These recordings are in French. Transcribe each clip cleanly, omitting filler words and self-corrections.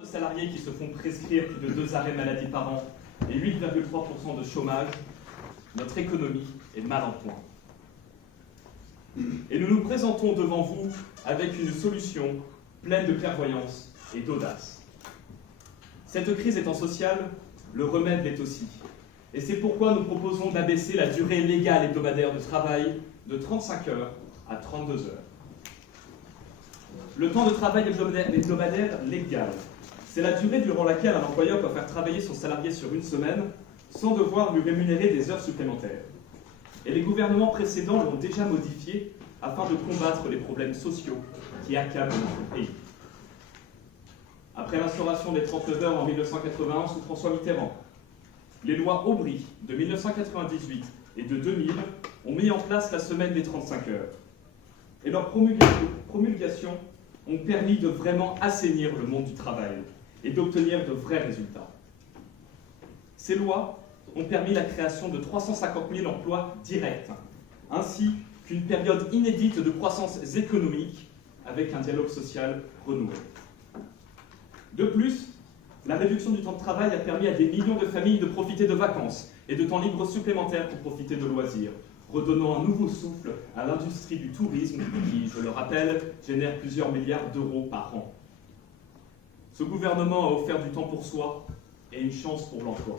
De salariés qui se font prescrire plus de 2 arrêts maladie par an et 8,3% de chômage, notre économie est mal en point. Et nous nous présentons devant vous avec une solution pleine de clairvoyance et d'audace. Cette crise étant sociale, le remède l'est aussi. Et c'est pourquoi nous proposons d'abaisser la durée légale hebdomadaire de travail de 35 heures à 32 heures. Le temps de travail hebdomadaire légal, c'est la durée durant laquelle un employeur peut faire travailler son salarié sur une semaine sans devoir lui rémunérer des heures supplémentaires. Et les gouvernements précédents l'ont déjà modifié afin de combattre les problèmes sociaux qui accablent notre pays. Après l'instauration des 39 heures en 1981 sous François Mitterrand, les lois Aubry de 1998 et de 2000 ont mis en place la semaine des 35 heures. Et leur promulgation ont permis de vraiment assainir le monde du travail et d'obtenir de vrais résultats. Ces lois ont permis la création de 350 000 emplois directs, ainsi qu'une période inédite de croissance économique avec un dialogue social renouvelé. De plus, la réduction du temps de travail a permis à des millions de familles de profiter de vacances et de temps libre supplémentaires pour profiter de loisirs, redonnant un nouveau souffle à l'industrie du tourisme qui, je le rappelle, génère plusieurs milliards d'euros par an. Ce gouvernement a offert du temps pour soi et une chance pour l'emploi.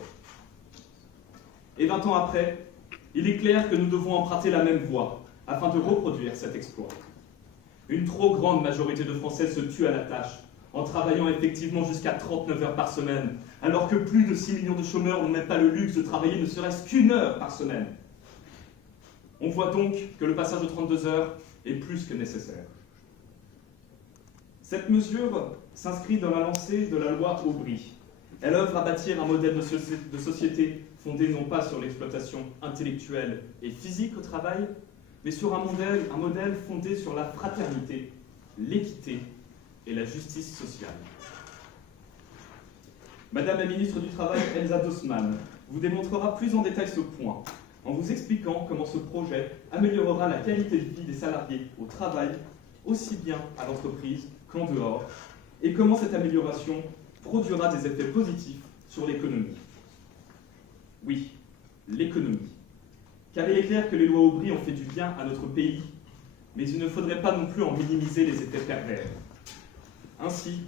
Et 20 ans après, il est clair que nous devons emprunter la même voie afin de reproduire cet exploit. Une trop grande majorité de Français se tuent à la tâche en travaillant effectivement jusqu'à 39 heures par semaine, alors que plus de 6 millions de chômeurs n'ont même pas le luxe de travailler ne serait-ce qu'1 heure par semaine. On voit donc que le passage de 32 heures est plus que nécessaire. Cette mesure s'inscrit dans la lancée de la loi Aubry. Elle œuvre à bâtir un modèle de société fondé non pas sur l'exploitation intellectuelle et physique au travail, mais sur un modèle fondé sur la fraternité, l'équité et la justice sociale. Madame la ministre du Travail, Elsa Dossmann, vous démontrera plus en détail ce point, en vous expliquant comment ce projet améliorera la qualité de vie des salariés au travail, aussi bien à l'entreprise qu'en dehors, et comment cette amélioration produira des effets positifs sur l'économie. Oui, l'économie. Car il est clair que les lois Aubry ont fait du bien à notre pays, mais il ne faudrait pas non plus en minimiser les effets pervers. Ainsi,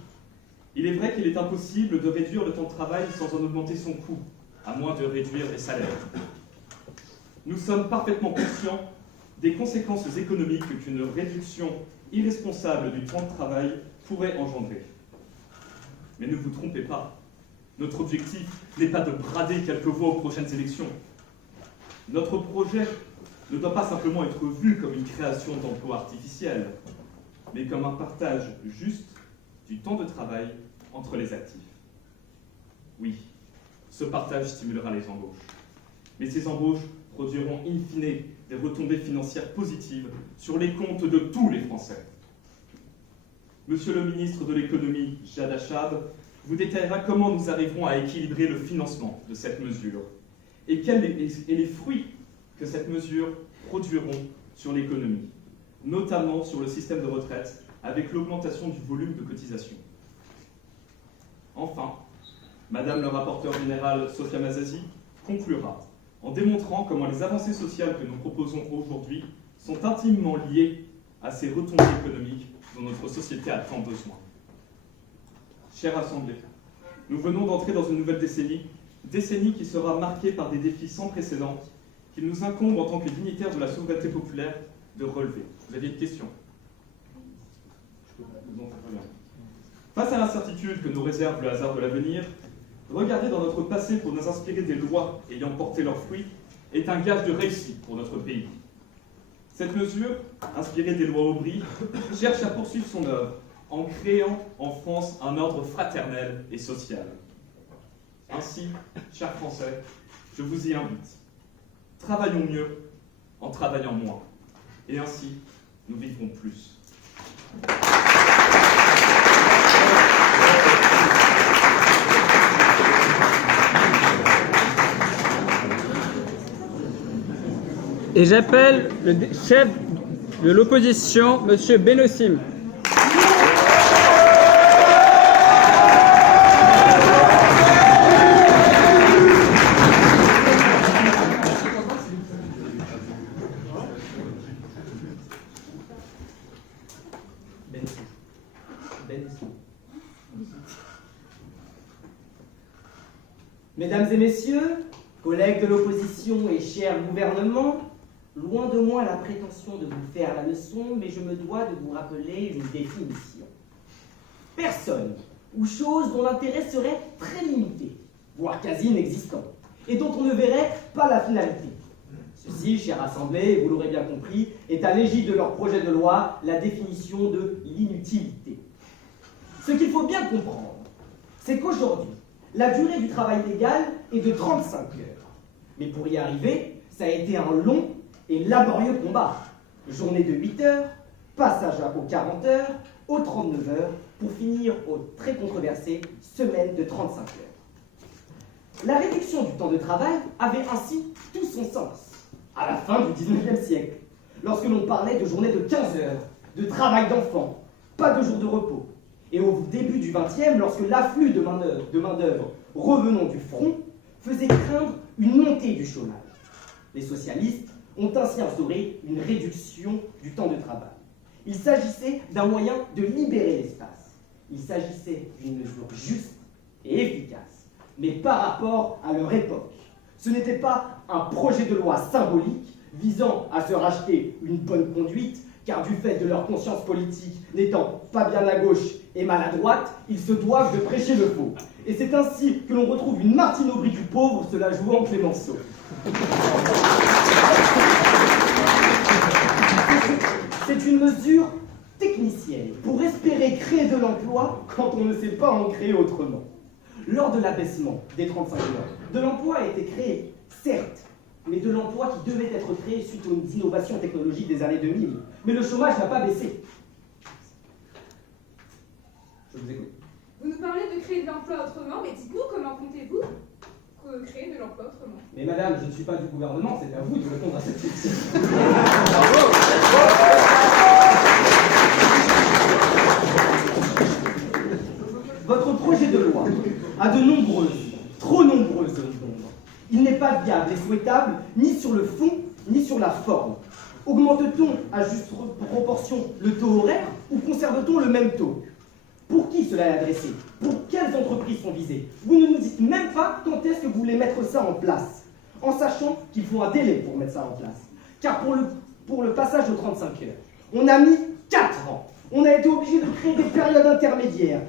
il est vrai qu'il est impossible de réduire le temps de travail sans en augmenter son coût, à moins de réduire les salaires. Nous sommes parfaitement conscients des conséquences économiques qu'une réduction irresponsable du temps de travail pourrait engendrer. Mais ne vous trompez pas, notre objectif n'est pas de brader quelques voix aux prochaines élections. Notre projet ne doit pas simplement être vu comme une création d'emplois artificiels, mais comme un partage juste du temps de travail entre les actifs. Oui, ce partage stimulera les embauches, mais ces embauches produiront in fine des retombées financières positives sur les comptes de tous les Français. Monsieur le ministre de l'économie, Jad Achab, vous détaillera comment nous arriverons à équilibrer le financement de cette mesure et les fruits que cette mesure produiront sur l'économie, notamment sur le système de retraite, avec l'augmentation du volume de cotisation. Enfin, Madame le rapporteur général Sophia Mazazi conclura en démontrant comment les avancées sociales que nous proposons aujourd'hui sont intimement liées à ces retombées économiques dont notre société a tant besoin. Chère Assemblée, nous venons d'entrer dans une nouvelle décennie qui sera marquée par des défis sans précédent qu'il nous incombe en tant que dignitaires de la souveraineté populaire de relever. Vous aviez une question ? Face à l'incertitude que nous réserve le hasard de l'avenir, regarder dans notre passé pour nous inspirer des lois ayant porté leurs fruits est un gage de réussite pour notre pays. Cette mesure, inspirée des lois Aubry, cherche à poursuivre son œuvre en créant en France un ordre fraternel et social. Ainsi, chers Français, je vous y invite. Travaillons mieux en travaillant moins. Et ainsi, nous vivrons plus. Et j'appelle le chef de l'opposition, M. Benossim. Mesdames et messieurs, collègues de l'opposition et chers gouvernements, loin de moi la prétention de vous faire la leçon, mais je me dois de vous rappeler une définition. Personne ou chose dont l'intérêt serait très limité, voire quasi inexistant, et dont on ne verrait pas la finalité. Ceci, chère Assemblée, vous l'aurez bien compris, est à l'égide de leur projet de loi la définition de l'inutilité. Ce qu'il faut bien comprendre, c'est qu'aujourd'hui, la durée du travail légal est de 35 heures. Mais pour y arriver, ça a été un long et laborieux combat. Journée de 8 heures, passage aux 40 heures, aux 39 heures, pour finir aux très controversées semaines de 35 heures. La réduction du temps de travail avait ainsi tout son sens à la fin du 19e siècle, lorsque l'on parlait de journées de 15 heures, de travail d'enfant, pas de jours de repos. Et au début du 20e, lorsque l'afflux de main-d'œuvre revenant du front faisait craindre une montée du chômage. Les socialistes ont ainsi instauré une réduction du temps de travail. Il s'agissait d'un moyen de libérer l'espace. Il s'agissait d'une mesure juste et efficace, mais par rapport à leur époque. Ce n'était pas un projet de loi symbolique visant à se racheter une bonne conduite, car du fait de leur conscience politique n'étant pas bien à gauche et mal à droite, ils se doivent de prêcher le faux. Et c'est ainsi que l'on retrouve une Martine Aubry du pauvre se la jouant Clémenceau. C'est une mesure technicienne pour espérer créer de l'emploi quand on ne sait pas en créer autrement. Lors de l'abaissement des 35 heures, de l'emploi a été créé, certes, mais de l'emploi qui devait être créé suite aux innovations technologiques des années 2000. Mais le chômage n'a pas baissé. Je vous écoute. Vous nous parlez de créer de l'emploi autrement, mais dites-nous comment comptez-vous créer de l'emploi autrement? Mais madame, je ne suis pas du gouvernement, c'est à vous de répondre à cette question. Votre projet de loi a de nombreuses, trop nombreuses zones d'ombre. Il n'est pas viable et souhaitable ni sur le fond, ni sur la forme. Augmente-t-on à juste proportion le taux horaire ou conserve-t-on le même taux? Pour qui cela est adressé? Pour quelles entreprises sont visées? Vous ne nous dites même pas quand est-ce que vous voulez mettre ça en place, en sachant qu'il faut un délai pour mettre ça en place. Car pour le passage aux 35 heures, on a mis 4 ans. On a été obligé de créer des périodes intermédiaires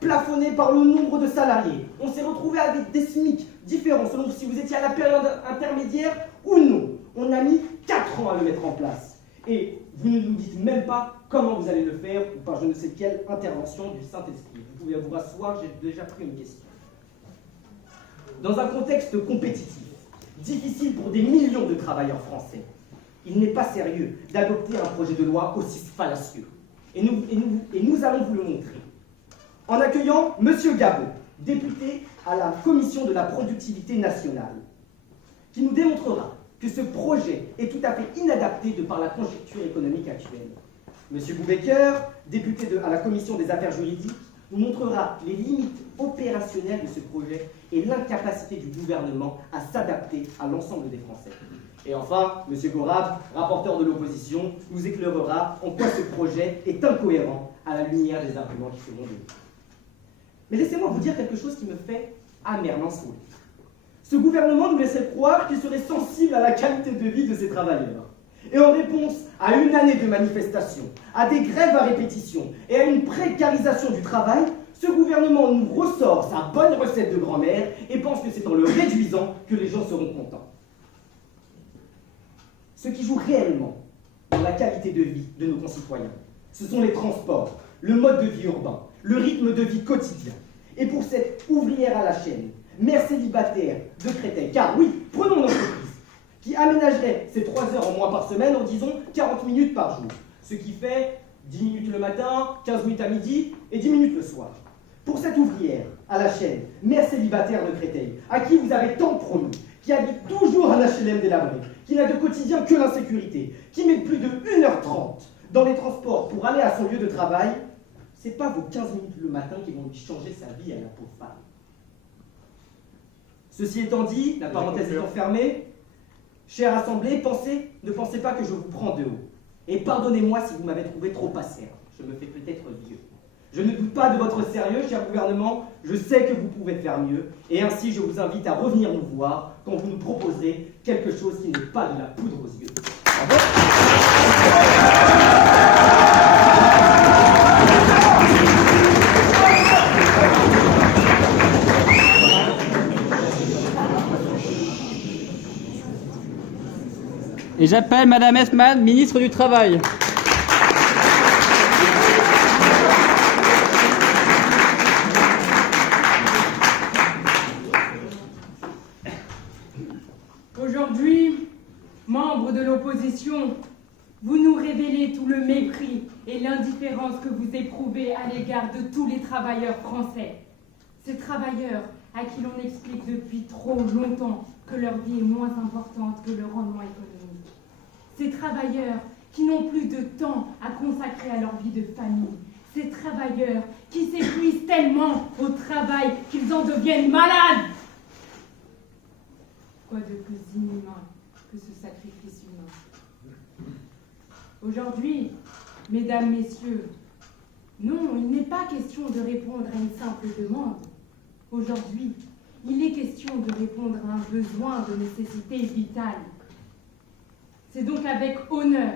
plafonnées par le nombre de salariés. On s'est retrouvé avec des SMIC différents selon si vous étiez à la période intermédiaire ou non. On a mis 4 ans à le mettre en place. Et vous ne nous dites même pas comment vous allez le faire ou par je ne sais quelle intervention du Saint-Esprit. Vous pouvez vous rasseoir, j'ai déjà pris une question. Dans un contexte compétitif, difficile pour des millions de travailleurs français, il n'est pas sérieux d'adopter un projet de loi aussi fallacieux. Et nous allons vous le montrer. En accueillant M. Gabot, député à la Commission de la productivité nationale, qui nous démontrera que ce projet est tout à fait inadapté de par la conjoncture économique actuelle. M. Boubaker, député à la Commission des affaires juridiques, nous montrera les limites opérationnelles de ce projet et l'incapacité du gouvernement à s'adapter à l'ensemble des Français. Et enfin, M. Gorab, rapporteur de l'opposition, nous éclairera en quoi ce projet est incohérent à la lumière des arguments qui seront donnés. Mais laissez-moi vous dire quelque chose qui me fait amèrement sourire. Ce gouvernement nous laissait croire qu'il serait sensible à la qualité de vie de ses travailleurs. Et en réponse à une année de manifestations, à des grèves à répétition et à une précarisation du travail, ce gouvernement nous ressort sa bonne recette de grand-mère et pense que c'est en le réduisant que les gens seront contents. Ce qui joue réellement dans la qualité de vie de nos concitoyens, ce sont les transports, le mode de vie urbain, le rythme de vie quotidien. Et pour cette ouvrière à la chaîne, mère célibataire de Créteil, car oui, prenons une entreprise qui aménagerait ces 3 heures en moins par semaine en disons 40 minutes par jour, ce qui fait 10 minutes le matin, 15 minutes à midi et 10 minutes le soir. Pour cette ouvrière à la chaîne, mère célibataire de Créteil, à qui vous avez tant promis, qui habite toujours un HLM délabré, qui n'a de quotidien que l'insécurité, qui met plus de 1h30 dans les transports pour aller à son lieu de travail, c'est pas vos 15 minutes le matin qui vont lui changer sa vie à la pauvre femme. Ceci étant dit, la parenthèse étant fermée, chère Assemblée, ne pensez pas que je vous prends de haut. Et pardonnez-moi si vous m'avez trouvé trop acerbe, je me fais peut-être vieux. Je ne doute pas de votre sérieux, cher gouvernement, je sais que vous pouvez faire mieux, et ainsi je vous invite à revenir nous voir quand vous nous proposez quelque chose qui n'est pas de la poudre aux yeux. Et j'appelle Madame Esman, ministre du Travail. Aujourd'hui, membres de l'opposition, vous nous révélez tout le mépris et l'indifférence que vous éprouvez à l'égard de tous les travailleurs français. Ces travailleurs à qui l'on explique depuis trop longtemps que leur vie est moins importante que le rendement économique. Ces travailleurs qui n'ont plus de temps à consacrer à leur vie de famille. Ces travailleurs qui s'épuisent tellement au travail qu'ils en deviennent malades. Quoi de plus inhumain que ce sacrifice humain? Aujourd'hui, mesdames, messieurs, non, il n'est pas question de répondre à une simple demande. Aujourd'hui, il est question de répondre à un besoin de nécessité vitale. C'est donc avec honneur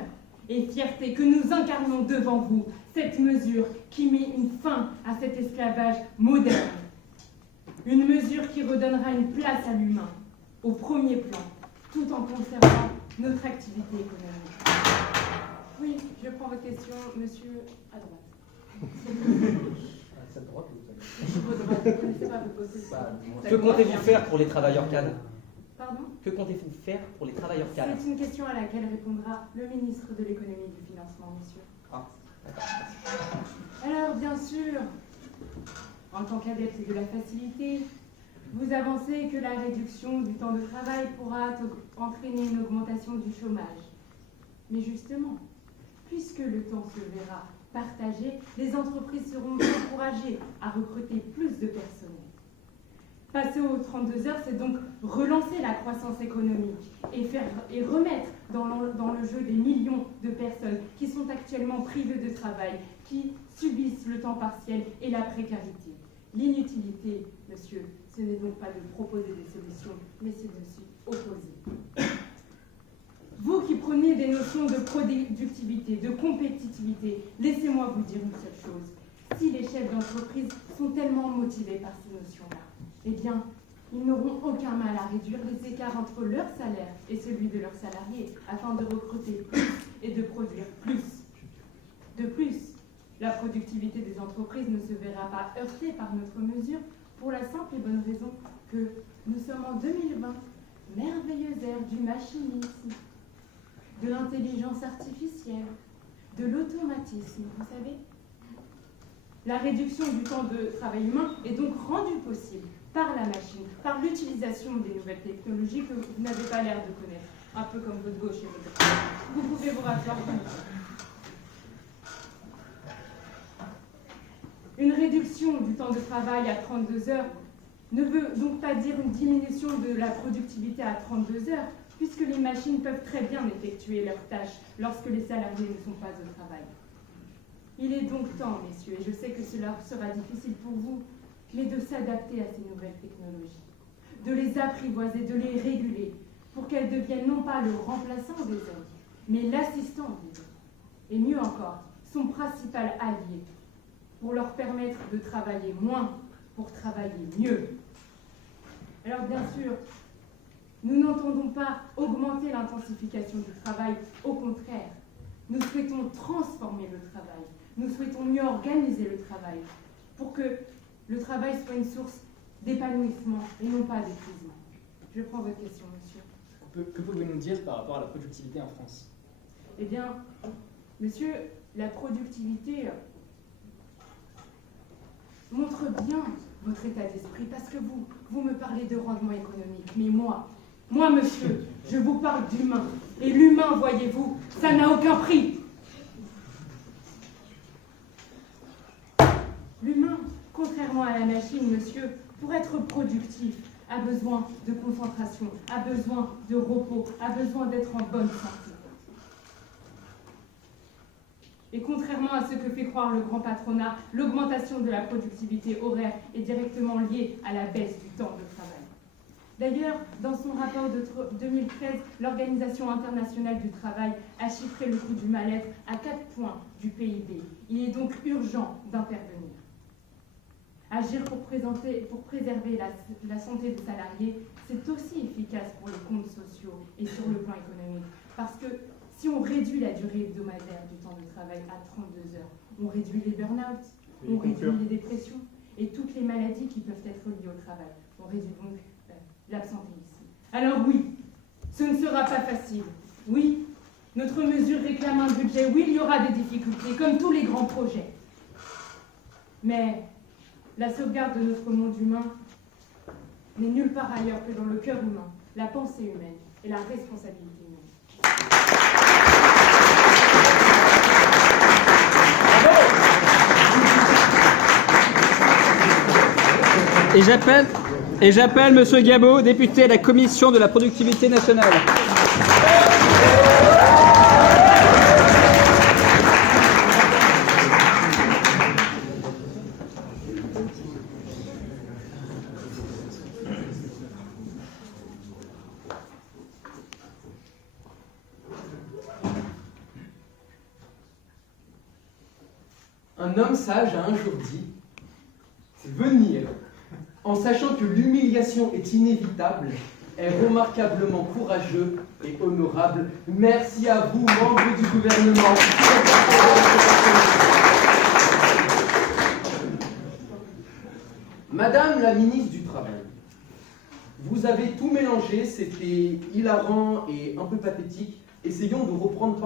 et fierté que nous incarnons devant vous cette mesure qui met une fin à cet esclavage moderne. Une mesure qui redonnera une place à l'humain, au premier plan, tout en conservant notre activité économique. Oui, je prends votre question, monsieur, à droite. À droite, Que comptez-vous faire pour les travailleurs cadres? Pardon? Que comptez-vous faire pour les travailleurs cadres? C'est une question à laquelle répondra le ministre de l'économie et du financement, monsieur. Ah, d'accord. Alors, bien sûr, en tant qu'adepte de la facilité, vous avancez que la réduction du temps de travail pourra entraîner une augmentation du chômage. Mais justement, puisque le temps se verra partagé, les entreprises seront encouragées à recruter plus de personnel. Passer aux 32 heures, c'est donc relancer la croissance économique et remettre dans le jeu des millions de personnes qui sont actuellement privées de travail, qui subissent le temps partiel et la précarité. L'inutilité, monsieur, ce n'est donc pas de proposer des solutions, mais c'est de s'y opposer. Vous qui prenez des notions de productivité, de compétitivité, laissez-moi vous dire une seule chose. Si les chefs d'entreprise sont tellement motivés par ces notions-là, eh bien, ils n'auront aucun mal à réduire les écarts entre leur salaire et celui de leurs salariés, afin de recruter plus et de produire plus. De plus, la productivité des entreprises ne se verra pas heurtée par notre mesure, pour la simple et bonne raison que nous sommes en 2020, merveilleuse ère du machinisme, de l'intelligence artificielle, de l'automatisme, vous savez. La réduction du temps de travail humain est donc rendue possible par la machine, par l'utilisation des nouvelles technologies que vous n'avez pas l'air de connaître, un peu comme votre gauche et votre droite. Vous pouvez vous rasseoir. Une réduction du temps de travail à 32 heures ne veut donc pas dire une diminution de la productivité à 32 heures, puisque les machines peuvent très bien effectuer leurs tâches lorsque les salariés ne sont pas au travail. Il est donc temps, messieurs, et je sais que cela sera difficile pour vous, mais de s'adapter à ces nouvelles technologies, de les apprivoiser, de les réguler, pour qu'elles deviennent non pas le remplaçant des hommes, mais l'assistant des hommes. Et mieux encore, son principal allié, pour leur permettre de travailler moins, pour travailler mieux. Alors bien sûr, nous n'entendons pas augmenter l'intensification du travail, au contraire. Nous souhaitons transformer le travail, nous souhaitons mieux organiser le travail, pour que le travail soit une source d'épanouissement et non pas d'épuisement. Je prends votre question, monsieur. Que pouvez-vous nous dire par rapport à la productivité en France? Eh bien, monsieur, la productivité montre bien votre état d'esprit, parce que vous me parlez de rendement économique, mais moi, monsieur, je vous parle d'humain. Et l'humain, voyez-vous, ça n'a aucun prix. L'humain, contrairement à la machine, monsieur, pour être productif, a besoin de concentration, a besoin de repos, a besoin d'être en bonne santé. Et contrairement à ce que fait croire le grand patronat, l'augmentation de la productivité horaire est directement liée à la baisse du temps de travail. D'ailleurs, dans son rapport de 2013, l'Organisation internationale du travail a chiffré le coût du mal-être à 4 points du PIB. Il est donc urgent d'intervenir. Agir pour préserver la santé des salariés, c'est aussi efficace pour les comptes sociaux et sur le plan économique. Parce que si on réduit la durée hebdomadaire du temps de travail à 32 heures, on réduit les burn-out, on réduit les dépressions et toutes les maladies qui peuvent être liées au travail. On réduit donc l'absentéisme. Alors oui, ce ne sera pas facile. Oui, notre mesure réclame un budget. Oui, il y aura des difficultés, comme tous les grands projets. Mais la sauvegarde de notre monde humain n'est nulle part ailleurs que dans le cœur humain, la pensée humaine et la responsabilité humaine. Et j'appelle Monsieur Gabot, député à la Commission de la productivité nationale. Un homme sage a un jour dit, c'est venir, en sachant que l'humiliation est inévitable, est remarquablement courageux et honorable. Merci à vous, membres du gouvernement. Madame la ministre du Travail, vous avez tout mélangé, c'était hilarant et un peu pathétique. Essayons de reprendre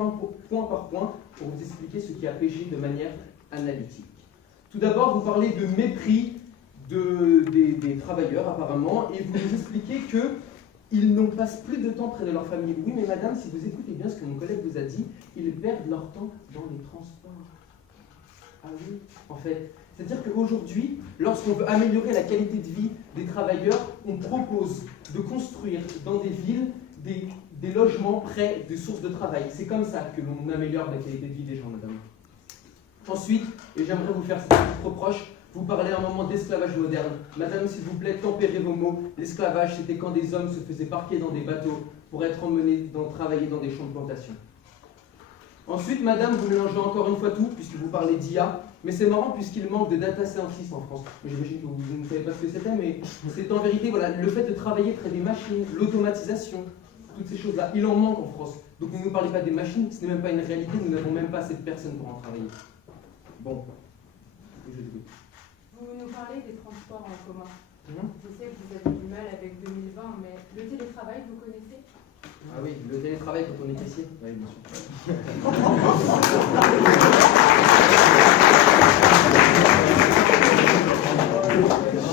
point par point pour vous expliquer ce qui a péché de manière analytique. Tout d'abord, vous parlez de mépris des travailleurs, apparemment, et vous nous expliquez qu'ils n'ont pas plus de temps près de leur famille. Oui, mais madame, si vous écoutez bien ce que mon collègue vous a dit, ils perdent leur temps dans les transports. Ah oui, en fait. C'est-à-dire qu'aujourd'hui, lorsqu'on veut améliorer la qualité de vie des travailleurs, on propose de construire dans des villes des logements près des sources de travail. C'est comme ça que l'on améliore la qualité de vie des gens, madame. Ensuite, et j'aimerais vous faire cette petite reproche, vous parlez à un moment d'esclavage moderne. Madame, s'il vous plaît, tempérez vos mots. L'esclavage, c'était quand des hommes se faisaient parquer dans des bateaux pour être emmenés travailler dans des champs de plantation. Ensuite, madame, vous mélangez encore une fois tout, puisque vous parlez d'IA. Mais c'est marrant, puisqu'il manque de data scientists en France. J'imagine que vous ne savez pas ce que c'était, mais c'est en vérité, voilà, le fait de travailler près des machines, l'automatisation, toutes ces choses-là, il en manque en France. Donc ne nous parlez pas des machines, ce n'est même pas une réalité, nous n'avons même pas assez de personnes pour en travailler. Bon, je t'écoute. Vous nous parlez des transports en commun. Je sais que vous avez du mal avec 2020, mais le télétravail, vous connaissez? Ah oui, le télétravail quand on est caissier. Oui, bien sûr.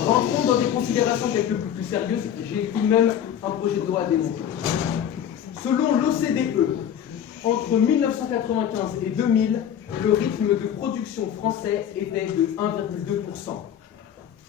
Rentrons dans des considérations quelque peu plus sérieuses. J'ai écrit même un projet de loi à démontrer. Selon l'OCDE, entre 1995 et 2000, le rythme de production français était de 1,2%.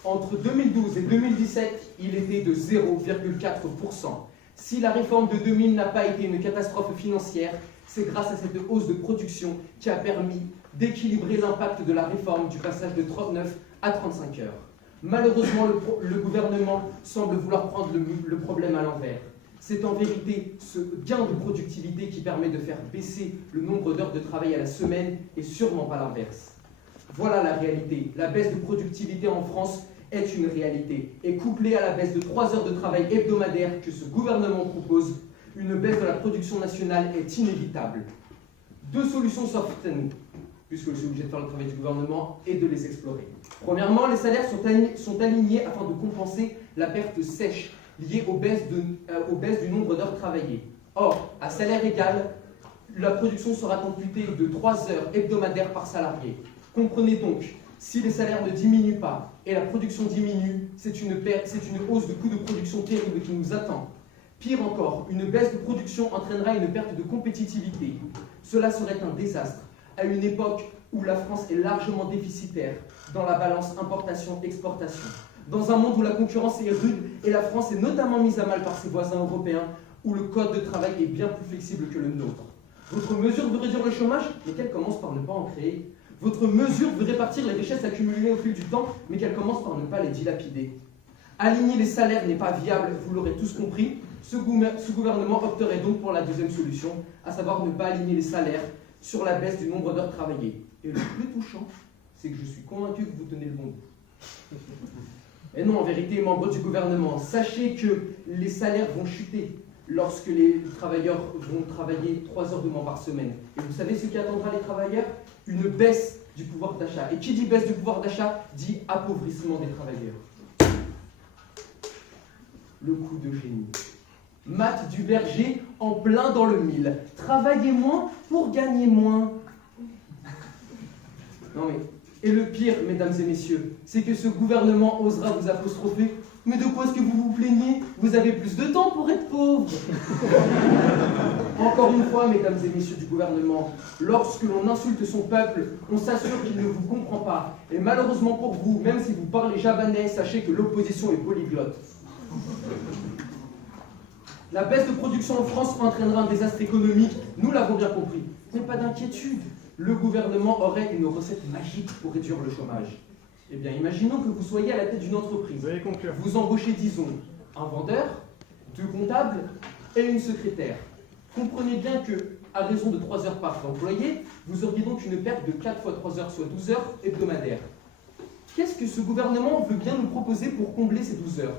Entre 2012 et 2017, il était de 0,4%. Si la réforme de 2000 n'a pas été une catastrophe financière, c'est grâce à cette hausse de production qui a permis d'équilibrer l'impact de la réforme du passage de 39 à 35 heures. Malheureusement, le gouvernement semble vouloir prendre le problème à l'envers. C'est en vérité ce gain de productivité qui permet de faire baisser le nombre d'heures de travail à la semaine et sûrement pas l'inverse. Voilà la réalité. La baisse de productivité en France est une réalité. Et couplée à la baisse de 3 heures de travail hebdomadaire que ce gouvernement propose, une baisse de la production nationale est inévitable. Deux solutions s'offrent à nous, puisque je suis obligé de faire le travail du gouvernement et de les explorer. Premièrement, les salaires sont alignés afin de compenser la perte sèche liée aux baisses du nombre d'heures travaillées. Or, à salaire égal, la production sera computée de 3 heures hebdomadaires par salarié. Comprenez donc, si les salaires ne diminuent pas et la production diminue, c'est une hausse de coût de production terrible qui nous attend. Pire encore, une baisse de production entraînera une perte de compétitivité. Cela serait un désastre, à une époque où la France est largement déficitaire dans la balance importation-exportation. Dans un monde où la concurrence est rude et la France est notamment mise à mal par ses voisins européens, où le code de travail est bien plus flexible que le nôtre. Votre mesure veut réduire le chômage, mais qu'elle commence par ne pas en créer. Votre mesure veut répartir les richesses accumulées au fil du temps, mais qu'elle commence par ne pas les dilapider. Aligner les salaires n'est pas viable, vous l'aurez tous compris. Ce gouvernement opterait donc pour la deuxième solution, à savoir ne pas aligner les salaires sur la baisse du nombre d'heures travaillées. Et le plus touchant, c'est que je suis convaincu que vous tenez le bon bout. Et non, en vérité, membres du gouvernement, sachez que les salaires vont chuter lorsque les travailleurs vont travailler 3 heures de moins par semaine. Et vous savez ce qui attendra les travailleurs? Une baisse du pouvoir d'achat. Et qui dit baisse du pouvoir d'achat dit appauvrissement des travailleurs. Le coup de génie. Matt Duberger en plein dans le mille. Travaillez moins pour gagner moins. Non mais, et le pire, mesdames et messieurs, c'est que ce gouvernement osera vous apostropher. Mais de quoi est-ce que vous vous plaignez? Vous avez plus de temps pour être pauvre. Encore une fois, mesdames et messieurs du gouvernement, lorsque l'on insulte son peuple, on s'assure qu'il ne vous comprend pas. Et malheureusement pour vous, même si vous parlez javanais, sachez que l'opposition est polyglotte. La baisse de production en France entraînera un désastre économique, nous l'avons bien compris. Mais pas d'inquiétude, le gouvernement aurait une recette magique pour réduire le chômage. Eh bien, imaginons que vous soyez à la tête d'une entreprise. Vous allez conclure. Vous embauchez, disons, un vendeur, 2 comptables et une secrétaire. Comprenez bien que, à raison de 3 heures par employé, vous auriez donc une perte de 4 fois 3 heures, soit 12 heures hebdomadaires. Qu'est-ce que ce gouvernement veut bien nous proposer pour combler ces 12 heures?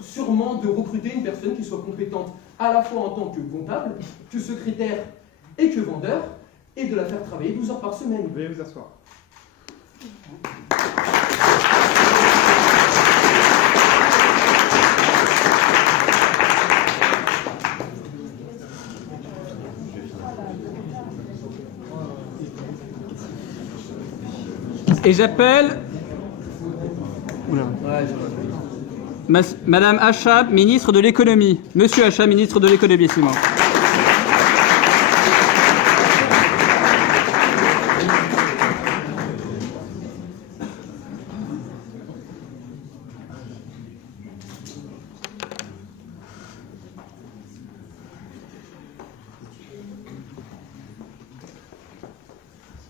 Sûrement de recruter une personne qui soit compétente à la fois en tant que comptable, que secrétaire et que vendeur, et de la faire travailler 12 heures par semaine. Vous allez vous asseoir. Et j'appelle Madame Achab, ministre de l'économie. Monsieur Achab, ministre de l'économie, c'est moi.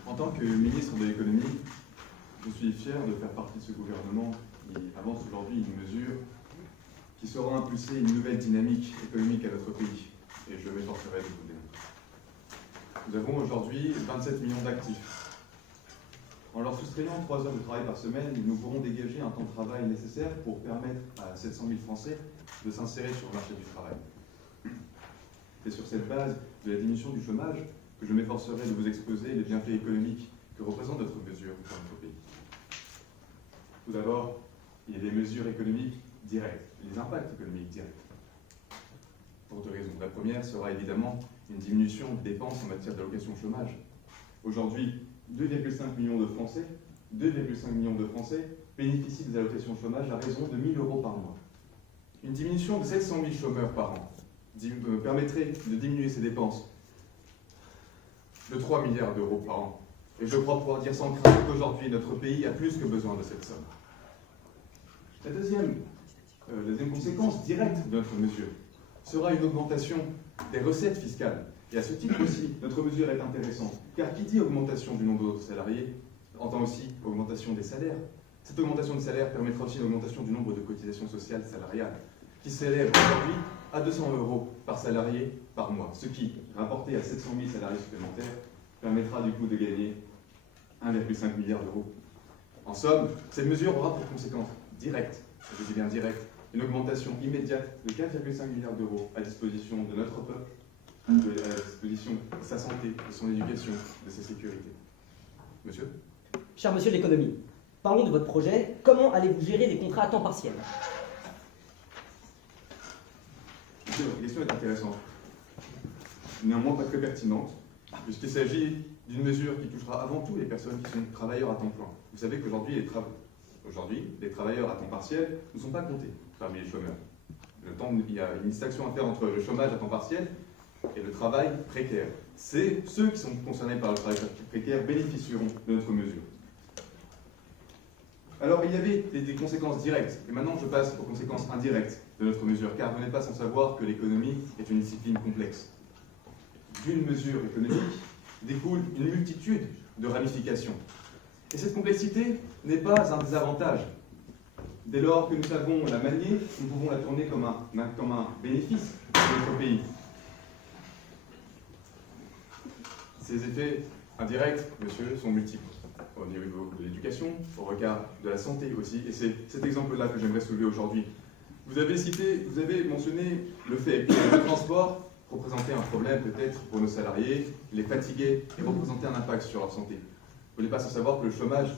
En tant que ministre de l'économie, je suis fier de faire partie de ce gouvernement qui avance aujourd'hui une mesure qui saura impulser une nouvelle dynamique économique à notre pays. Et je m'efforcerai de vous démontrer. Nous avons aujourd'hui 27 millions d'actifs. En leur soustrayant 3 heures de travail par semaine, nous pourrons dégager un temps de travail nécessaire pour permettre à 700 000 Français de s'insérer sur le marché du travail. C'est sur cette base de la diminution du chômage que je m'efforcerai de vous exposer les bienfaits économiques que représente notre mesure pour notre pays. Tout d'abord, il y a des mesures économiques directes, les impacts économiques directs. Pour 2 raisons. La première sera évidemment une diminution de dépenses en matière d'allocation au chômage. Aujourd'hui, 2,5 millions de Français bénéficient des allocations au chômage à raison de 1 000 € par mois. Une diminution de 700 000 chômeurs par an permettrait de diminuer ces dépenses de 3 milliards d'euros par an. Et je crois pouvoir dire sans crainte qu'aujourd'hui, notre pays a plus que besoin de cette somme. La deuxième conséquence directe de notre mesure sera une augmentation des recettes fiscales. Et à ce titre aussi, notre mesure est intéressante. Car qui dit augmentation du nombre de salariés entend aussi augmentation des salaires. Cette augmentation de salaire permettra aussi une augmentation du nombre de cotisations sociales salariales, qui s'élève aujourd'hui à 200 € par salarié par mois. Ce qui, rapporté à 700 000 salariés supplémentaires, permettra du coup de gagner 1,5 milliard d'euros. En somme, cette mesure aura pour conséquence directe, je dis bien directe, une augmentation immédiate de 4,5 milliards d'euros à disposition de notre peuple, à disposition de sa santé, de son éducation, de sa sécurité. Monsieur ? Cher monsieur de l'économie, parlons de votre projet. Comment allez-vous gérer les contrats à temps partiel? Monsieur, votre question est intéressante. Néanmoins pas très pertinente, puisqu'il s'agit d'une mesure qui touchera avant tout les personnes qui sont travailleurs à temps plein. Vous savez qu'aujourd'hui, les travailleurs à temps partiel ne sont pas comptés parmi les chômeurs. Il y a une distinction à faire entre le chômage à temps partiel et le travail précaire. Ceux qui sont concernés par le travail précaire bénéficieront de notre mesure. Alors, il y avait des conséquences directes, et maintenant je passe aux conséquences indirectes de notre mesure, car vous n'êtes pas sans savoir que l'économie est une discipline complexe. d'une mesure économique découle une multitude de ramifications. Et cette complexité n'est pas un désavantage. Dès lors que nous savons la manier, nous pouvons la tourner comme un bénéfice pour notre pays. Ces effets indirects, monsieur, sont multiples. Au niveau de l'éducation, au regard de la santé aussi. Et c'est cet exemple-là que j'aimerais soulever aujourd'hui. Vous avez mentionné le fait que le transport représentait un problème peut-être pour nos salariés, les fatiguait et représentait un impact sur leur santé. Vous n'êtes pas sans savoir que le chômage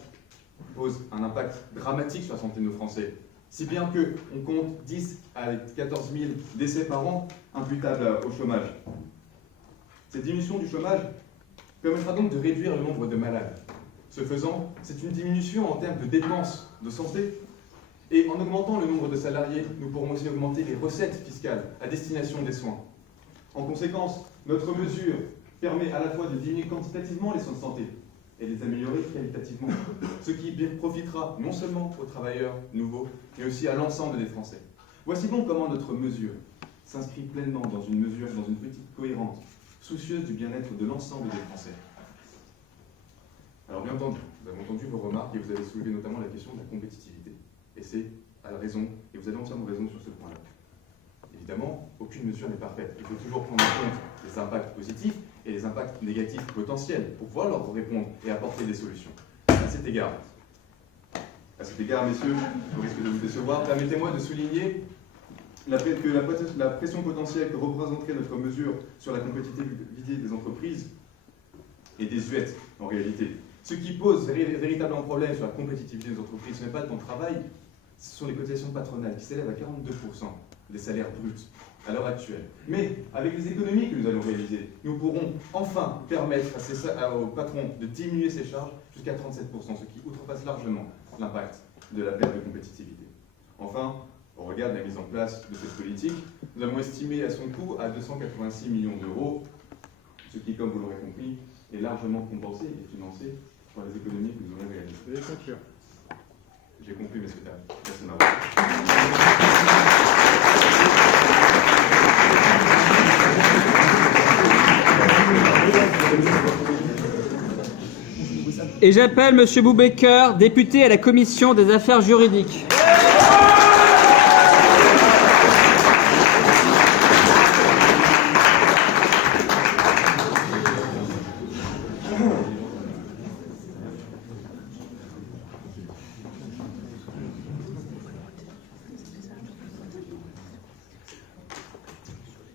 pose un impact dramatique sur la santé de nos Français. Si bien qu'on compte 10 à 14 000 décès par an imputables au chômage. Cette diminution du chômage permettra donc de réduire le nombre de malades. Ce faisant, c'est une diminution en termes de dépenses de santé. Et en augmentant le nombre de salariés, nous pourrons aussi augmenter les recettes fiscales à destination des soins. En conséquence, notre mesure permet à la fois de diminuer quantitativement les soins de santé et de les améliorer qualitativement, ce qui profitera non seulement aux travailleurs nouveaux, mais aussi à l'ensemble des Français. Voici donc comment notre mesure s'inscrit pleinement dans une politique cohérente, soucieuse du bien-être de l'ensemble des Français. Alors bien entendu, vous avez entendu vos remarques et vous avez soulevé notamment la question de la compétitivité. Et c'est à la raison, et vous avez entièrement raison sur ce point-là. Évidemment, aucune mesure n'est parfaite. Il faut toujours prendre en compte les impacts positifs et les impacts négatifs potentiels pour pouvoir leur répondre et apporter des solutions. À cet égard, messieurs, au risque de vous décevoir, permettez-moi de souligner que la pression potentielle que représenterait notre mesure sur la compétitivité des entreprises est désuète en réalité. Ce qui pose véritablement problème sur la compétitivité des entreprises, ce n'est pas le temps de travail, ce sont les cotisations patronales qui s'élèvent à 42% des salaires bruts à l'heure actuelle. Mais avec les économies que nous allons réaliser, nous pourrons enfin permettre aux patrons de diminuer ces charges jusqu'à 37%, ce qui outrepasse largement l'impact de la perte de compétitivité. Enfin, au regard de la mise en place de cette politique, nous avons estimé à son coût à 286 millions d'euros, ce qui, comme vous l'aurez compris, est largement compensé et financé par les économies que nous aurons réalisées. Veuillez conclure. J'ai conclu, messieurs, dames. Merci de m'avoir. Et j'appelle Monsieur Boubaker, député à la Commission des Affaires juridiques.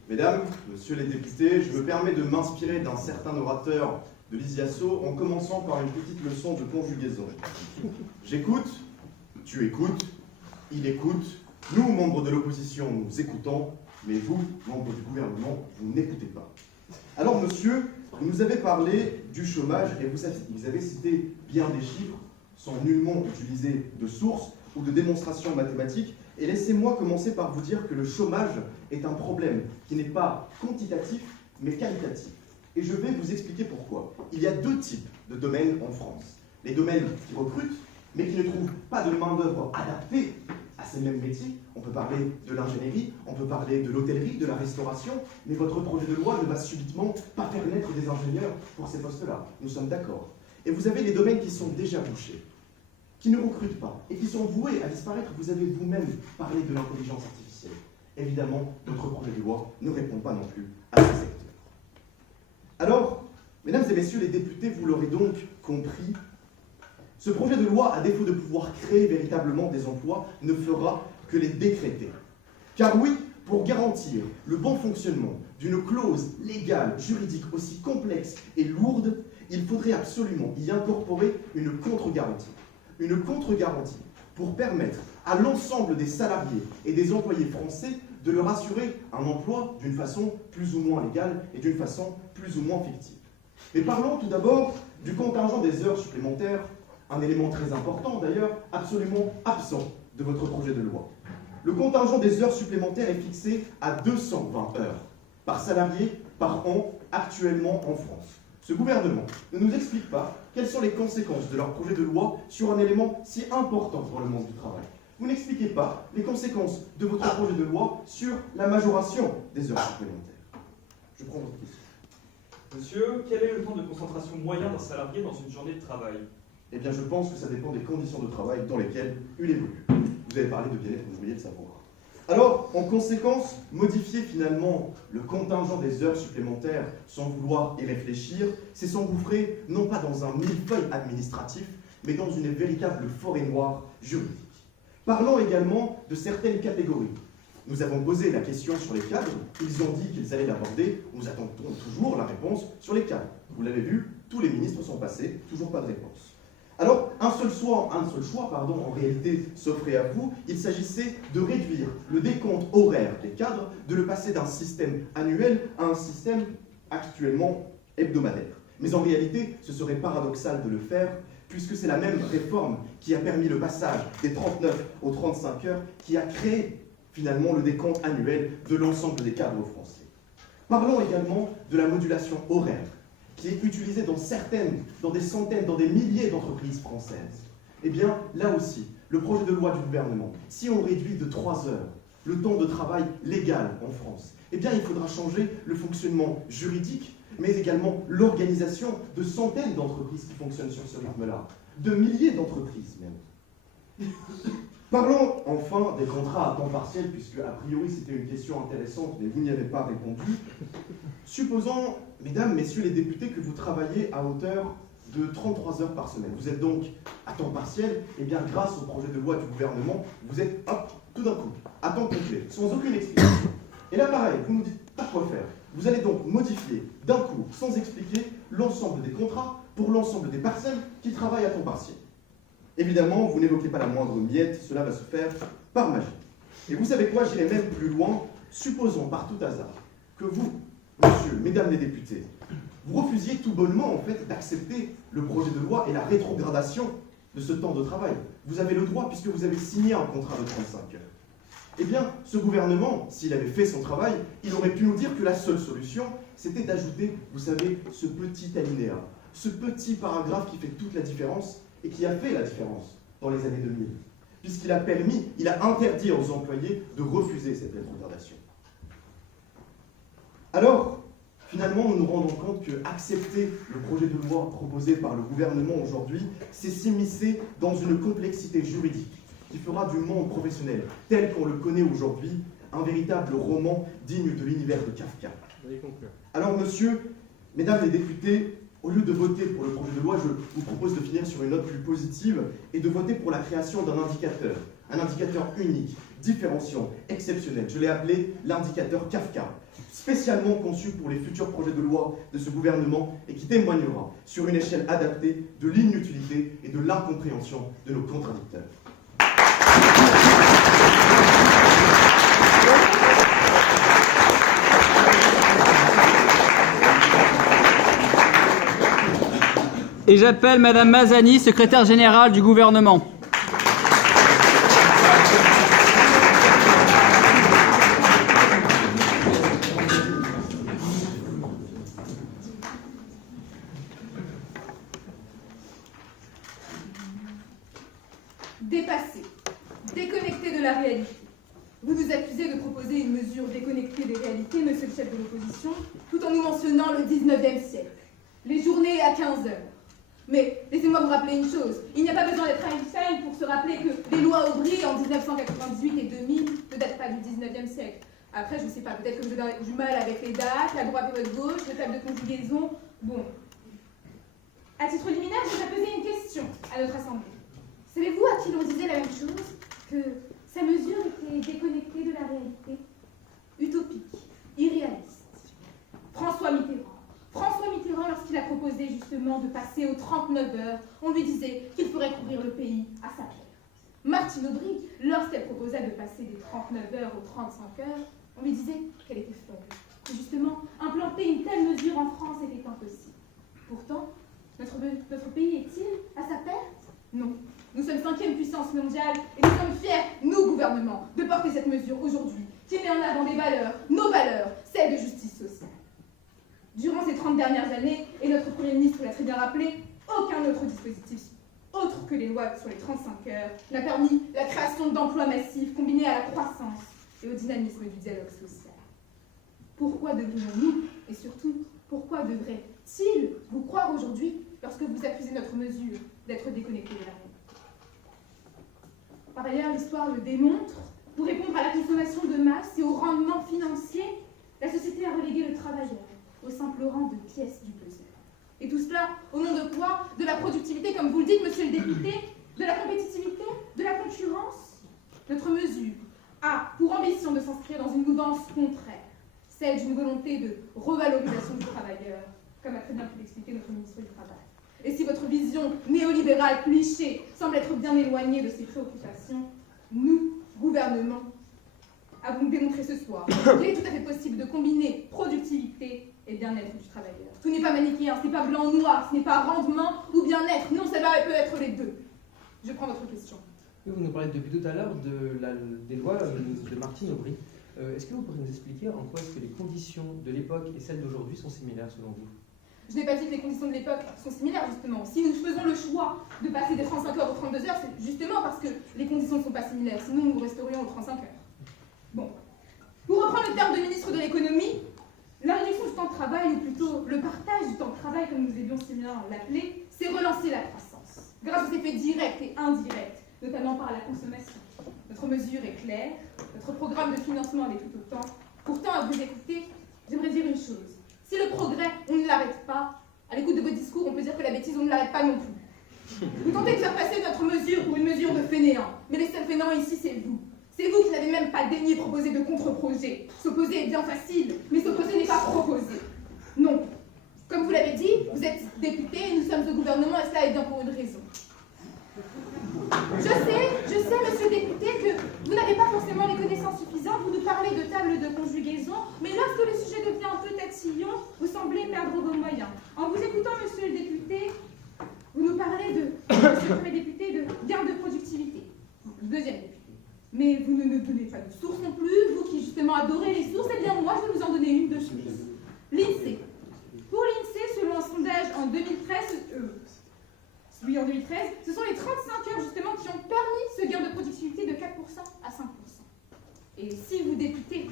Mesdames, Messieurs les députés, je me permets de m'inspirer d'un certain orateur de l'Isiasso en commençant par une petite leçon de conjugaison. J'écoute, tu écoutes, il écoute, nous, membres de l'opposition, nous écoutons, mais vous, membres du gouvernement, vous n'écoutez pas. Alors, monsieur, vous nous avez parlé du chômage et vous avez cité bien des chiffres, sans nullement utiliser de sources ou de démonstrations mathématiques. Et laissez-moi commencer par vous dire que le chômage est un problème qui n'est pas quantitatif, mais qualitatif. Et je vais vous expliquer pourquoi. Il y a deux types de domaines en France. Les domaines qui recrutent, mais qui ne trouvent pas de main-d'œuvre adaptée à ces mêmes métiers. On peut parler de l'ingénierie, on peut parler de l'hôtellerie, de la restauration, mais votre projet de loi ne va subitement pas faire naître des ingénieurs pour ces postes-là. Nous sommes d'accord. Et vous avez les domaines qui sont déjà bouchés, qui ne recrutent pas et qui sont voués à disparaître. Vous avez vous-même parlé de l'intelligence artificielle. Évidemment, notre projet de loi ne répond pas non plus à ce secteur. Alors, mesdames et messieurs les députés, vous l'aurez donc compris, ce projet de loi, à défaut de pouvoir créer véritablement des emplois, ne fera que les décréter. Car oui, pour garantir le bon fonctionnement d'une clause légale, juridique aussi complexe et lourde, il faudrait absolument y incorporer une contre-garantie. Une contre-garantie pour permettre à l'ensemble des salariés et des employés français de leur assurer un emploi d'une façon plus ou moins légale et d'une façon plus ou moins fictive. Mais parlons tout d'abord du contingent des heures supplémentaires, un élément très important d'ailleurs, absolument absent de votre projet de loi. Le contingent des heures supplémentaires est fixé à 220 heures par salarié par an actuellement en France. Ce gouvernement ne nous explique pas quelles sont les conséquences de leur projet de loi sur un élément si important pour le monde du travail. Vous n'expliquez pas les conséquences de votre projet de loi sur la majoration des heures supplémentaires. Je prends votre question. Monsieur, quel est le temps de concentration moyen d'un salarié dans une journée de travail? Eh bien, je pense que ça dépend des conditions de travail dans lesquelles il évolue. Vous avez parlé de bien-être, vous devriez le savoir. Alors, en conséquence, modifier finalement le contingent des heures supplémentaires sans vouloir y réfléchir, c'est s'engouffrer non pas dans un millefeuille administratif, mais dans une véritable forêt noire juridique. Parlons également de certaines catégories. Nous avons posé la question sur les cadres, ils ont dit qu'ils allaient l'aborder, nous attendons toujours la réponse sur les cadres. Vous l'avez vu, tous les ministres sont passés, toujours pas de réponse. Alors, un seul choix, en réalité, s'offrait à vous. Il s'agissait de réduire le décompte horaire des cadres, de le passer d'un système annuel à un système actuellement hebdomadaire. Mais en réalité, ce serait paradoxal de le faire, puisque c'est la même réforme qui a permis le passage des 39 aux 35 heures, qui a créé finalement le décompte annuel de l'ensemble des cadres français. Parlons également de la modulation horaire, qui est utilisée dans des centaines, dans des milliers d'entreprises françaises. Eh bien, là aussi, le projet de loi du gouvernement, si on réduit de 3 heures le temps de travail légal en France, eh bien, il faudra changer le fonctionnement juridique, mais également l'organisation de centaines d'entreprises qui fonctionnent sur ce rythme-là, de milliers d'entreprises même. Parlons enfin des contrats à temps partiel, puisque a priori c'était une question intéressante, mais vous n'y avez pas répondu. Supposons, mesdames, messieurs les députés, que vous travaillez à hauteur de 33 heures par semaine. Vous êtes donc à temps partiel, et bien grâce au projet de loi du gouvernement, vous êtes, hop, tout d'un coup, à temps complet, sans aucune explication. Et là pareil, vous nous dites pas quoi faire. Vous allez donc modifier d'un coup, sans expliquer, l'ensemble des contrats pour l'ensemble des personnes qui travaillent à temps partiel. Évidemment, vous n'évoquez pas la moindre miette, cela va se faire par magie. Et vous savez quoi, j'irai même plus loin. Supposons par tout hasard que vous, monsieur, mesdames les députés, vous refusiez tout bonnement en fait d'accepter le projet de loi et la rétrogradation de ce temps de travail. Vous avez le droit puisque vous avez signé un contrat de 35 heures. Eh bien, ce gouvernement, s'il avait fait son travail, il aurait pu nous dire que la seule solution, c'était d'ajouter, vous savez, ce petit alinéa, ce petit paragraphe qui fait toute la différence et qui a fait la différence dans les années 2000, puisqu'il a permis, il a interdit aux employés de refuser cette rétrogradation. Alors, finalement, nous nous rendons compte que accepter le projet de loi proposé par le gouvernement aujourd'hui, c'est s'immiscer dans une complexité juridique qui fera du monde professionnel, tel qu'on le connaît aujourd'hui, un véritable roman digne de l'univers de Kafka. Alors, mesdames les députés, au lieu de voter pour le projet de loi, je vous propose de finir sur une note plus positive et de voter pour la création d'un indicateur, un indicateur unique, différenciant, exceptionnel. Je l'ai appelé l'indicateur Kafka, spécialement conçu pour les futurs projets de loi de ce gouvernement et qui témoignera sur une échelle adaptée de l'inutilité et de l'incompréhension de nos contradicteurs. Et j'appelle Madame Mazani, secrétaire générale du gouvernement. Dépassé, déconnecté de la réalité. Vous nous accusez de proposer une mesure déconnectée des réalités, monsieur le chef de l'opposition, tout en nous mentionnant le 19e siècle. Les journées à 15 heures. Mais laissez-moi vous rappeler une chose, il n'y a pas besoin d'être Einstein pour se rappeler que les lois Aubry en 1998 et 2000 ne datent pas du 19e siècle. Après, je ne sais pas, peut-être que vous avez du mal avec les dates, la droite et votre gauche, le table de conjugaison. Bon. À titre liminaire, je vais poser une question à notre assemblée. Savez-vous à qui l'on disait la même chose? Que sa mesure était déconnectée de la réalité? Utopique, irréaliste. François Mitterrand, lorsqu'il a proposé justement de passer aux 39 heures, on lui disait qu'il ferait couvrir le pays à sa pierre. Martine Aubry, lorsqu'elle proposa de passer des 39 heures aux 35 heures, on lui disait qu'elle était folle. Que justement, implanter une telle mesure en France était impossible. Pourtant, notre pays est-il à sa perte? Non. Nous sommes 5e puissance mondiale et nous sommes fiers, nous, gouvernement, de porter cette mesure aujourd'hui, qui met en avant des valeurs, nos valeurs, celles de justice sociale. Durant ces 30 dernières années, et notre Premier ministre l'a très bien rappelé, aucun autre dispositif, autre que les lois sur les 35 heures, n'a permis la création d'emplois massifs combinés à la croissance et au dynamisme du dialogue social. Pourquoi devrions-nous, et surtout, Pourquoi devrait-il vous croire aujourd'hui lorsque vous accusez notre mesure d'être déconnectée de la réalité? Par ailleurs, l'histoire le démontre, pour répondre à la consommation de masse et au rendement financier, la société a relégué le travailleur au simple rang de pièce du puzzle. Et tout cela au nom de quoi? De la productivité, comme vous le dites, monsieur le député, de la compétitivité, de la concurrence. Notre mesure a pour ambition de s'inscrire dans une mouvance contraire, celle d'une volonté de revalorisation du travailleur, comme a très bien pu l'expliquer notre ministre du Travail. Et si votre vision néolibérale cliché semble être bien éloignée de ces préoccupations, nous, gouvernement, avons démontré ce soir qu'il est tout à fait possible de combiner productivité et bien-être du travailleur. Tout n'est pas manichéen, ce n'est pas blanc ou noir, ce n'est pas rendement ou bien-être. Non, ça peut être les deux. Je prends votre question. Vous nous parlez depuis tout à l'heure des lois de Martine Aubry. Est-ce que vous pourriez nous expliquer en quoi est-ce que les conditions de l'époque et celles d'aujourd'hui sont similaires selon vous? Je n'ai pas dit que les conditions de l'époque sont similaires, justement. Si nous faisons le choix de passer des 35 heures aux 32 heures, c'est justement parce que les conditions ne sont pas similaires. Sinon, nous resterions aux 35 heures. Bon. Pour reprendre le terme de ministre de l'économie, la réduction du temps de travail, ou plutôt le partage du temps de travail, comme nous aimions si bien l'appeler, c'est relancer la croissance, grâce aux effets directs et indirects, notamment par la consommation. Notre mesure est claire, notre programme de financement l'est tout autant. Pourtant, à vous écouter, j'aimerais dire une chose. Si le progrès, on ne l'arrête pas, à l'écoute de vos discours, on peut dire que la bêtise, on ne l'arrête pas non plus. Vous tentez de faire passer notre mesure pour une mesure de fainéants, mais les seuls fainéants ici, c'est vous. C'est vous qui n'avez même pas daigné proposer de contre-projet. S'opposer est bien facile, mais s'opposer n'est pas proposer. Non. Comme vous l'avez dit, vous êtes député et nous sommes au gouvernement et cela est bien pour une raison. Je sais, monsieur le député, que vous n'avez pas forcément les connaissances suffisantes, vous nous parlez de table de conjugaison, mais lorsque le sujet devient un peu tatillon, vous semblez perdre vos moyens. En vous écoutant, monsieur le député, vous nous parlez monsieur le premier député, de gain de productivité. Deuxième député. Mais vous ne nous donnez pas de sources non plus, vous qui justement adorez les sources, eh bien moi je vais vous en donner une de chose. L'INSEE. Pour l'INSEE, selon un sondage en 2013, ce sont les 35 heures justement qui ont permis ce gain de productivité de 4% à 5%. Et si vous, députés,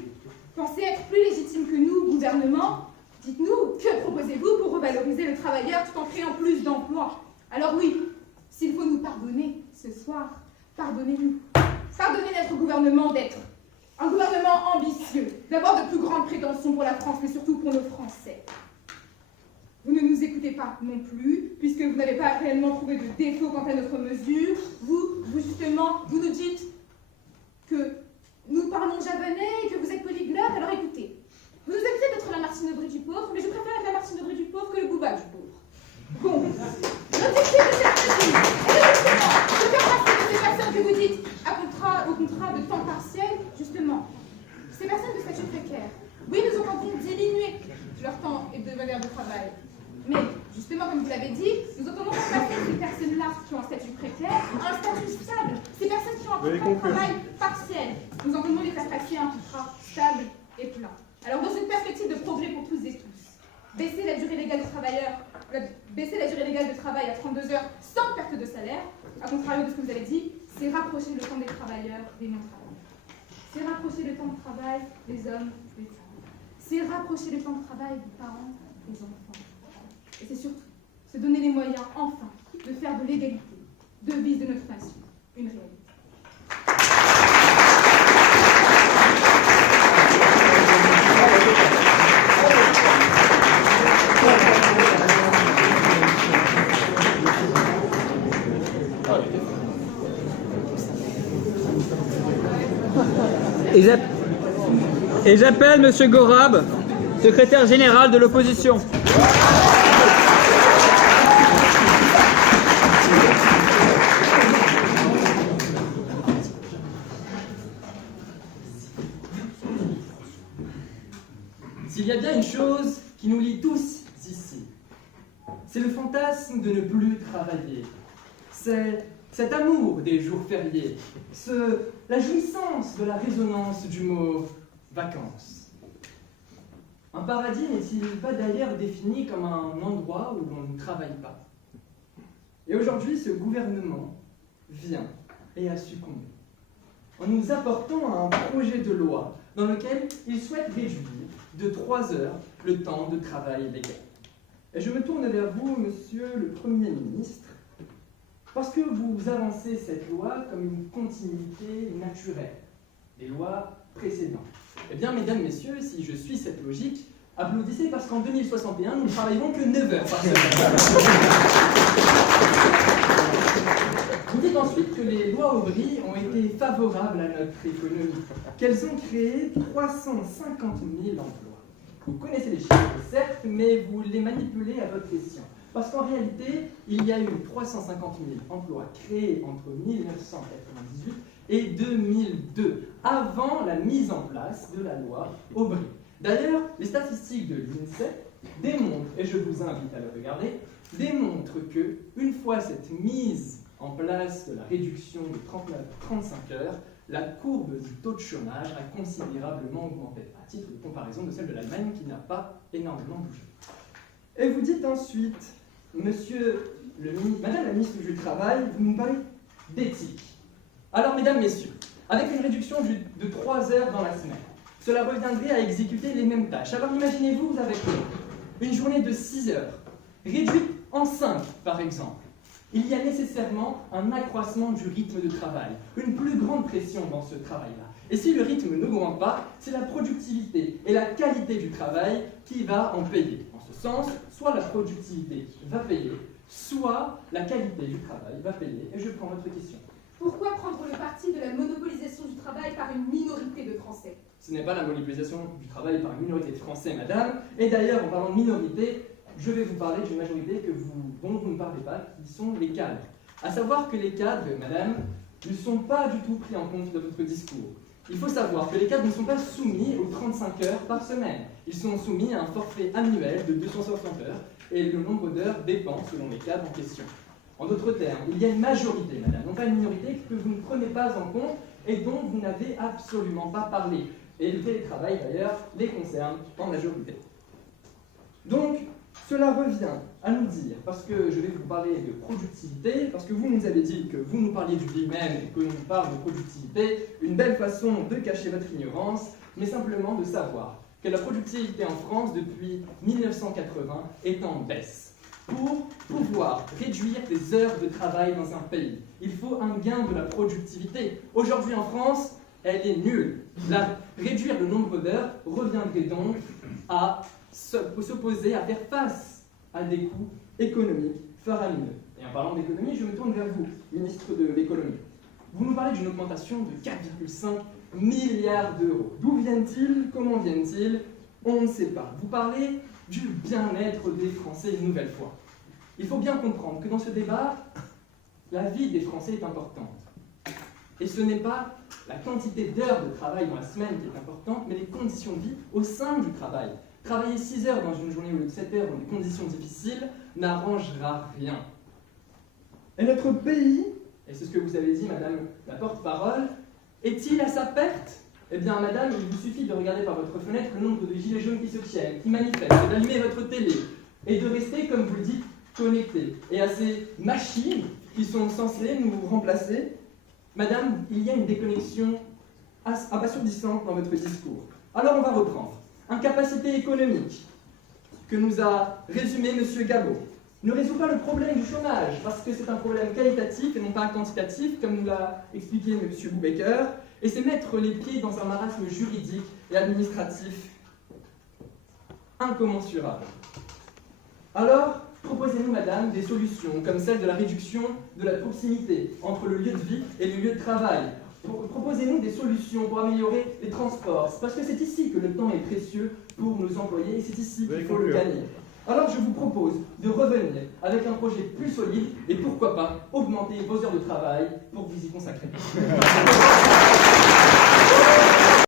pensez être plus légitime que nous, gouvernement, dites-nous, que proposez-vous pour revaloriser le travailleur tout en créant plus d'emplois? Alors oui, s'il faut nous pardonner ce soir, pardonnez-nous. Pardonnez notre gouvernement d'être un gouvernement ambitieux, d'avoir de plus grandes prétentions pour la France, mais surtout pour nos Français. Vous ne nous écoutez pas non plus, puisque vous n'avez pas réellement trouvé de défaut quant à notre mesure. Vous justement, vous nous dites que nous parlons japonais et que vous êtes polyglotte, alors écoutez. Vous nous accusez d'être la Martine Aubry du pauvre, mais je préfère être la Martine Aubry du pauvre que le Booba du pauvre. Bon, l'objectif de cette mesure est justement de faire passer de ces personnes que vous dites au contrat de temps partiel, justement, ces personnes de statut précaire. Oui, nous entendons diminuer leur temps et de valeur de travail. Mais, justement, comme vous l'avez dit, nous entendons faire passer ces personnes-là qui ont un statut précaire à un statut stable. Ces personnes qui ont un contrat de travail partiel, nous entendons les faire passer à un contrat stable et plein. Alors, dans une perspective de progrès pour tous et tous, baisser la durée légale de travail à 32 heures sans perte de salaire, à contrario de ce que vous avez dit, c'est rapprocher le temps des travailleurs des non-travailleurs. C'est rapprocher le temps de travail des hommes des femmes. C'est rapprocher le temps de travail des parents des enfants. Et c'est surtout se donner les moyens, enfin, de faire de l'égalité, devise de notre nation, une réalité. Et j'appelle M. Gorab, secrétaire général de l'opposition. S'il y a bien une chose qui nous lie tous ici, c'est le fantasme de ne plus travailler. C'est cet amour des jours fériés, la jouissance de la résonance du mot « vacances ». Un paradis n'est-il pas d'ailleurs défini comme un endroit où l'on ne travaille pas? Et aujourd'hui, ce gouvernement vient et a succombé, en nous apportant un projet de loi dans lequel il souhaite réduire de 3 heures le temps de travail légal. Et je me tourne vers vous, monsieur le Premier ministre, parce que vous avancez cette loi comme une continuité naturelle des lois précédentes. Eh bien, mesdames, messieurs, si je suis cette logique, applaudissez parce qu'en 2061, nous ne travaillerons que 9 heures par semaine. Vous dites ensuite que les lois Aubry ont été favorables à notre économie, qu'elles ont créé 350 000 emplois. Vous connaissez les chiffres, certes, mais vous les manipulez à votre escient. Parce qu'en réalité, il y a eu 350 000 emplois créés entre 1998 et 2002, avant la mise en place de la loi Aubry. D'ailleurs, les statistiques de l'INSEE démontrent, et je vous invite à le regarder, démontrent que, une fois cette mise en place de la réduction de 39-35 heures, la courbe du taux de chômage a considérablement augmenté, à titre de comparaison de celle de l'Allemagne qui n'a pas énormément bougé. Et vous dites ensuite, Madame la ministre du Travail, vous nous parlez d'éthique. Alors, mesdames, messieurs, avec une réduction de 3 heures dans la semaine, cela reviendrait à exécuter les mêmes tâches. Alors imaginez-vous avec une journée de 6 heures, réduite en 5 par exemple. Il y a nécessairement un accroissement du rythme de travail, une plus grande pression dans ce travail-là. Et si le rythme n'augmente pas, c'est la productivité et la qualité du travail qui va en payer. En ce sens, soit la productivité va payer, soit la qualité du travail va payer. Et je prends votre question. Pourquoi prendre le parti de la monopolisation du travail par une minorité de Français? Ce n'est pas la monopolisation du travail par une minorité de Français, madame. Et d'ailleurs, en parlant de minorité, je vais vous parler d'une majorité dont vous ne parlez pas, qui sont les cadres. À savoir que les cadres, madame, ne sont pas du tout pris en compte dans votre discours. Il faut savoir que les cadres ne sont pas soumis aux 35 heures par semaine. Ils sont soumis à un forfait annuel de 260 heures et le nombre d'heures dépend selon les cadres en question. En d'autres termes, il y a une majorité, madame, non pas une minorité, que vous ne prenez pas en compte et dont vous n'avez absolument pas parlé. Et le télétravail, d'ailleurs, les concerne en majorité. Donc, cela revient à nous dire, parce que je vais vous parler de productivité, parce que vous nous avez dit que vous nous parliez du lui-même et que l'on parle de productivité, une belle façon de cacher votre ignorance, mais simplement de savoir que la productivité en France depuis 1980 est en baisse. Pour pouvoir réduire les heures de travail dans un pays, il faut un gain de la productivité. Aujourd'hui en France, elle est nulle. Réduire le nombre d'heures reviendrait donc à s'opposer, à faire face à des coûts économiques faramineux. Et en parlant d'économie, je me tourne vers vous, ministre de l'économie. Vous nous parlez d'une augmentation de 4,5 milliards d'euros. D'où viennent-ils? Comment viennent-ils? On ne sait pas. Vous parlez du bien-être des Français une nouvelle fois. Il faut bien comprendre que dans ce débat, la vie des Français est importante. Et ce n'est pas la quantité d'heures de travail dans la semaine qui est importante, mais les conditions de vie au sein du travail. Travailler 6 heures dans une journée au lieu de 7 heures dans des conditions difficiles n'arrangera rien. Et notre pays, et c'est ce que vous avez dit, madame la porte-parole, est-il à sa perte? Eh bien, madame, il vous suffit de regarder par votre fenêtre le nombre de gilets jaunes qui se tiennent, qui manifestent, d'allumer votre télé, et de rester, comme vous le dites, connecté. Et à ces machines qui sont censées nous remplacer, madame, il y a une déconnexion abasourdissante dans votre discours. Alors on va reprendre. Incapacité économique, que nous a résumé M. Gabot, ne résout pas le problème du chômage, parce que c'est un problème qualitatif et non pas quantitatif, comme nous l'a expliqué M. Boubaker, et c'est mettre les pieds dans un marasme juridique et administratif incommensurable. Alors, proposez-nous, madame, des solutions, comme celle de la réduction de la proximité entre le lieu de vie et le lieu de travail. Proposez-nous des solutions pour améliorer les transports, parce que c'est ici que le temps est précieux pour nos employés, et c'est ici qu'il faut le gagner. Alors je vous propose de revenir avec un projet plus solide, et pourquoi pas augmenter vos heures de travail pour vous y consacrer.